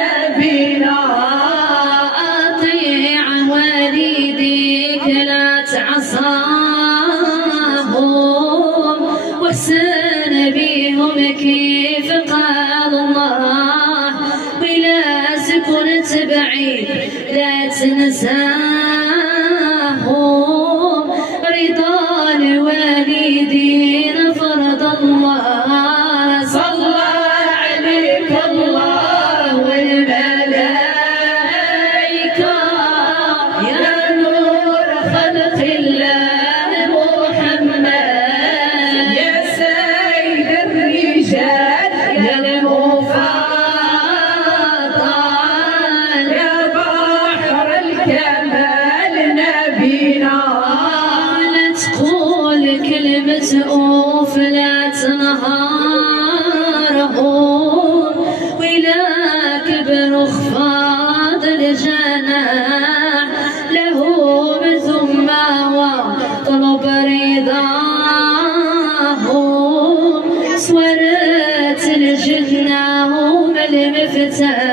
نبينا أطيع والديك لا تعصاهم واحسن بهم كيف قال الله ولا كنت بعيد لا تنساهم رضا الوالدين فرض الله صلى عليك الله والملائكة يا نور خلق الله محمد يا سيد الرجال يا المفضل يا بحر الكمال نبينا لا تقول كلمة أوف لا تنهارهم ولا كبر خفاض الجناح لهم ثم واطلب رضاهم سورة الجنة هم المفتاح